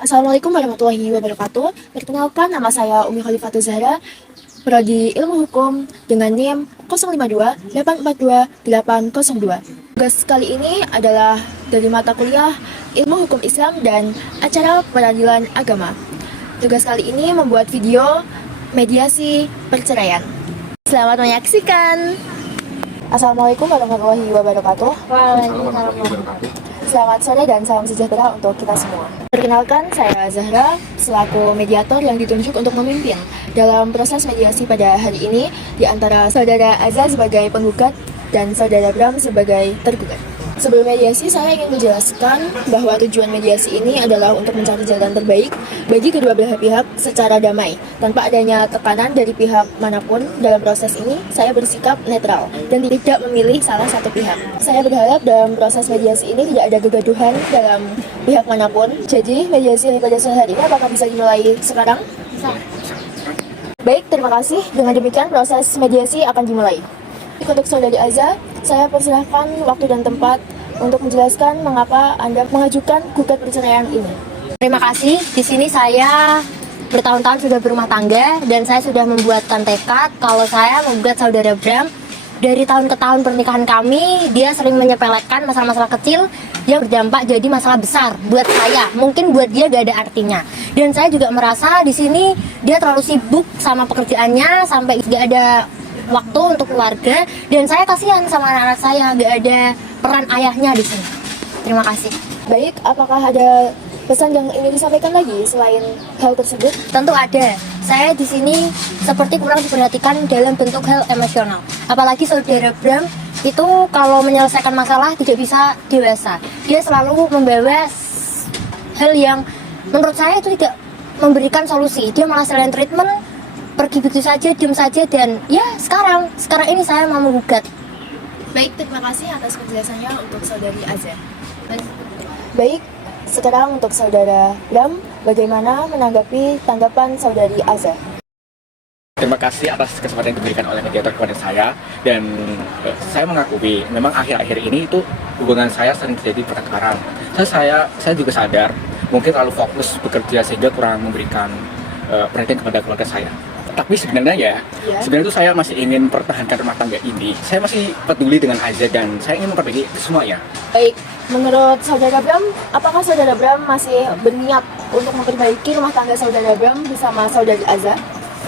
Assalamualaikum warahmatullahi wabarakatuh. Perkenalkan, nama saya Umi Khalifatul Zahra, Prodi Ilmu Hukum dengan NIM 052-842-802. Tugas kali ini adalah dari mata kuliah Ilmu Hukum Islam dan acara peradilan agama. Tugas kali ini membuat video mediasi perceraian. Selamat menyaksikan. Assalamualaikum warahmatullahi wabarakatuh. Waalaikumsalam. Selamat sore dan salam sejahtera untuk kita semua. Perkenalkan, saya Zahra, selaku mediator yang ditunjuk untuk memimpin dalam proses mediasi pada hari ini di antara Saudara Azza sebagai penggugat dan Saudara Bram sebagai tergugat. Sebelum mediasi, saya ingin menjelaskan bahwa tujuan mediasi ini adalah untuk mencari jalan terbaik bagi kedua belah pihak secara damai. Tanpa adanya tekanan dari pihak manapun dalam proses ini, saya bersikap netral dan tidak memilih salah satu pihak. Saya berharap dalam proses mediasi ini tidak ada kegaduhan dalam pihak manapun. Jadi, mediasi pada sore hari ini apakah bisa dimulai sekarang? Baik, terima kasih. Dengan demikian, proses mediasi akan dimulai. Untuk Saudari Azza, saya persilahkan waktu dan tempat untuk menjelaskan mengapa Anda mengajukan gugat perceraian ini. Terima kasih. Di sini saya bertahun-tahun sudah berumah tangga dan saya sudah membuatkan tekad kalau saya menggugat Saudara Bram. Dari tahun ke tahun pernikahan kami, dia sering menyepelekan masalah-masalah kecil yang berdampak jadi masalah besar buat saya. Mungkin buat dia gak ada artinya. Dan saya juga merasa di sini dia terlalu sibuk sama pekerjaannya sampai gak ada waktu untuk keluarga, dan saya kasihan sama anak-anak saya, gak ada peran ayahnya di sini. Terima kasih. Baik, apakah ada pesan yang ingin disampaikan lagi selain hal tersebut? Tentu ada. Saya di sini seperti kurang diperhatikan dalam bentuk hal emosional. Apalagi Saudara Bram itu kalau menyelesaikan masalah tidak bisa dewasa. Dia selalu membawa hal yang menurut saya itu tidak memberikan solusi. Dia malah silent treatment, pergi begitu saja, diam saja, dan ya sekarang ini saya mau menggugat. Baik, terima kasih atas penjelasannya untuk Saudari Azza. Baik, sekarang untuk Saudara Bram, bagaimana menanggapi tanggapan Saudari Azza? Terima kasih atas kesempatan yang diberikan oleh mediator kepada saya, dan saya mengakui memang akhir-akhir ini itu hubungan saya sering terjadi pertengkaran. Saya juga sadar mungkin terlalu fokus bekerja sehingga kurang memberikan perhatian kepada keluarga saya. Tapi sebenarnya sebenarnya itu saya masih ingin pertahankan rumah tangga ini. Saya masih peduli dengan Azza dan saya ingin memperbaiki semuanya. Baik, menurut Saudara Bram, apakah Saudara Bram masih berniat untuk memperbaiki rumah tangga Saudara Bram bersama Saudari Azza?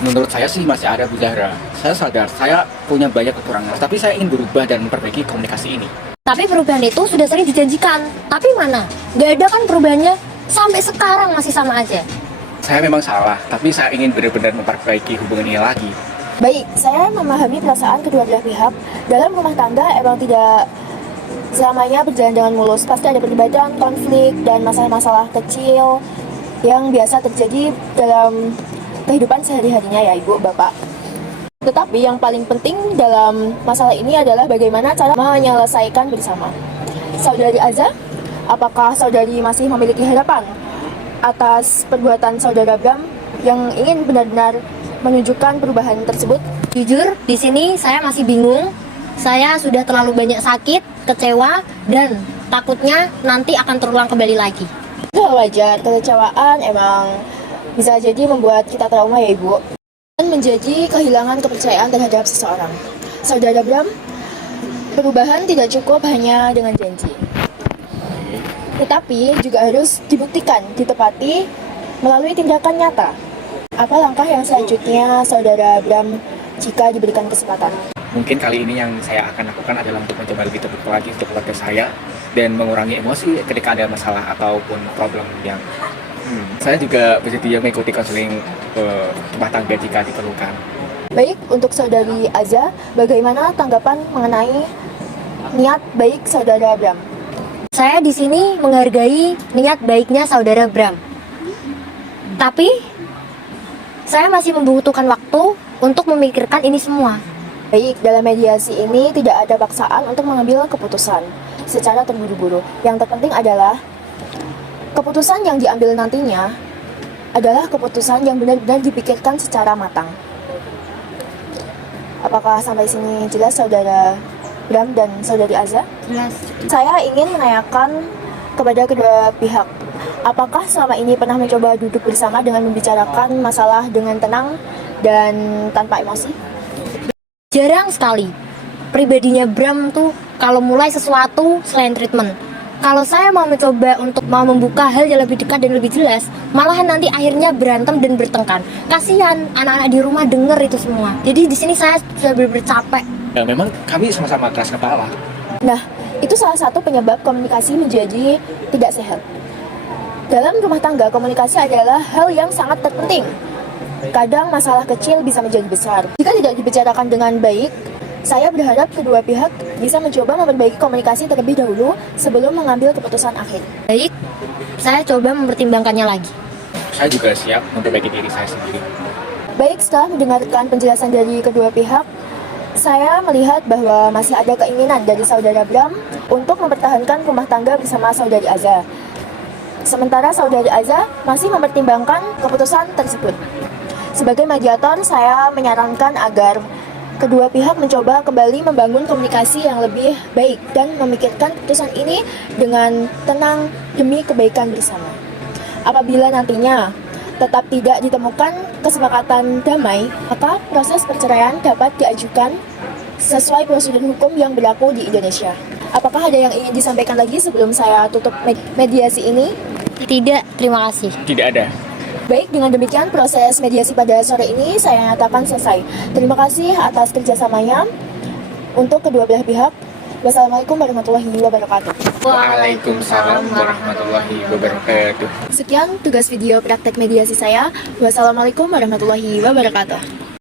Menurut saya sih masih ada, Bu Zahra. Saya sadar saya punya banyak kekurangan, tapi saya ingin berubah dan memperbaiki komunikasi ini. Tapi perubahan itu sudah sering dijanjikan. Tapi mana? Gak ada kan perubahannya? Sampai sekarang masih sama aja. Saya memang salah, tapi saya ingin benar-benar memperbaiki hubungan ini lagi. Baik, saya memahami perasaan kedua belah pihak. Dalam rumah tangga emang tidak selamanya berjalan dengan mulus. Pasti ada perdebatan, konflik, dan masalah-masalah kecil yang biasa terjadi dalam kehidupan sehari-harinya ya Ibu, Bapak. Tetapi yang paling penting dalam masalah ini adalah bagaimana cara menyelesaikan bersama. Saudari Azza, apakah saudari masih memiliki harapan atas perbuatan Saudara Bram yang ingin benar-benar menunjukkan perubahan tersebut? Jujur, di sini saya masih bingung. Saya sudah terlalu banyak sakit, kecewa, dan takutnya nanti akan terulang kembali lagi. Itu hal wajar, kekecewaan emang bisa jadi membuat kita trauma ya Ibu, dan menjadi kehilangan kepercayaan terhadap seseorang. Saudara Bram, perubahan tidak cukup hanya dengan janji, tetapi juga harus dibuktikan, ditepati melalui tindakan nyata. Apa langkah yang selanjutnya Saudara Bram jika diberikan kesempatan? Mungkin kali ini yang saya akan lakukan adalah untuk mencoba lebih terbuka lagi untuk keluarga saya dan mengurangi emosi ketika ada masalah ataupun problem yang saya juga bersedia mengikuti konseling rumah tangga jika diperlukan. Baik, untuk Saudari Azza, bagaimana tanggapan mengenai niat baik Saudara Bram? Saya di sini menghargai niat baiknya Saudara Bram. Tapi saya masih membutuhkan waktu untuk memikirkan ini semua. Baik, dalam mediasi ini tidak ada paksaan untuk mengambil keputusan secara terburu-buru. Yang terpenting adalah keputusan yang diambil nantinya adalah keputusan yang benar-benar dipikirkan secara matang. Apakah sampai sini jelas Saudara Bram dan Saudari Azza? Jelas. Saya ingin menanyakan kepada kedua pihak, Apakah selama ini pernah mencoba duduk bersama dengan membicarakan masalah dengan tenang dan tanpa emosi? Jarang sekali. Pribadinya Bram tuh kalau mulai sesuatu selain treatment. Kalau saya mau mencoba untuk mau membuka hal yang lebih dekat dan lebih jelas, malahan nanti akhirnya berantem dan bertengkar. Kasihan anak-anak di rumah denger itu semua. Jadi di sini saya sudah benar-benar capek. Ya, memang kami sama-sama keras kepala. Nah, itu salah satu penyebab komunikasi menjadi tidak sehat. Dalam rumah tangga, komunikasi adalah hal yang sangat terpenting. Kadang masalah kecil bisa menjadi besar. Jika tidak dibicarakan dengan baik, saya berharap kedua pihak bisa mencoba memperbaiki komunikasi terlebih dahulu sebelum mengambil keputusan akhir. Baik, saya coba mempertimbangkannya lagi. Saya juga siap memperbaiki diri saya sendiri. Baik, setelah mendengarkan penjelasan dari kedua pihak, saya melihat bahwa masih ada keinginan dari saudara Bram untuk mempertahankan rumah tangga bersama saudari Aza. Sementara saudari Aza masih mempertimbangkan keputusan tersebut. Sebagai mediator, saya menyarankan agar kedua pihak mencoba kembali membangun komunikasi yang lebih baik dan memikirkan keputusan ini dengan tenang demi kebaikan bersama. Apabila nantinya tetap tidak ditemukan kesepakatan damai, maka proses perceraian dapat diajukan sesuai prosedur hukum yang berlaku di Indonesia. Apakah ada yang ingin disampaikan lagi sebelum saya tutup mediasi ini? Tidak, terima kasih. Tidak ada. Baik, dengan demikian proses mediasi pada sore ini saya nyatakan selesai. Terima kasih atas kerjasamanya untuk kedua belah pihak. Wassalamualaikum warahmatullahi wabarakatuh. Waalaikumsalam warahmatullahi wabarakatuh. Sekian tugas video praktek mediasi saya. Wassalamualaikum warahmatullahi wabarakatuh.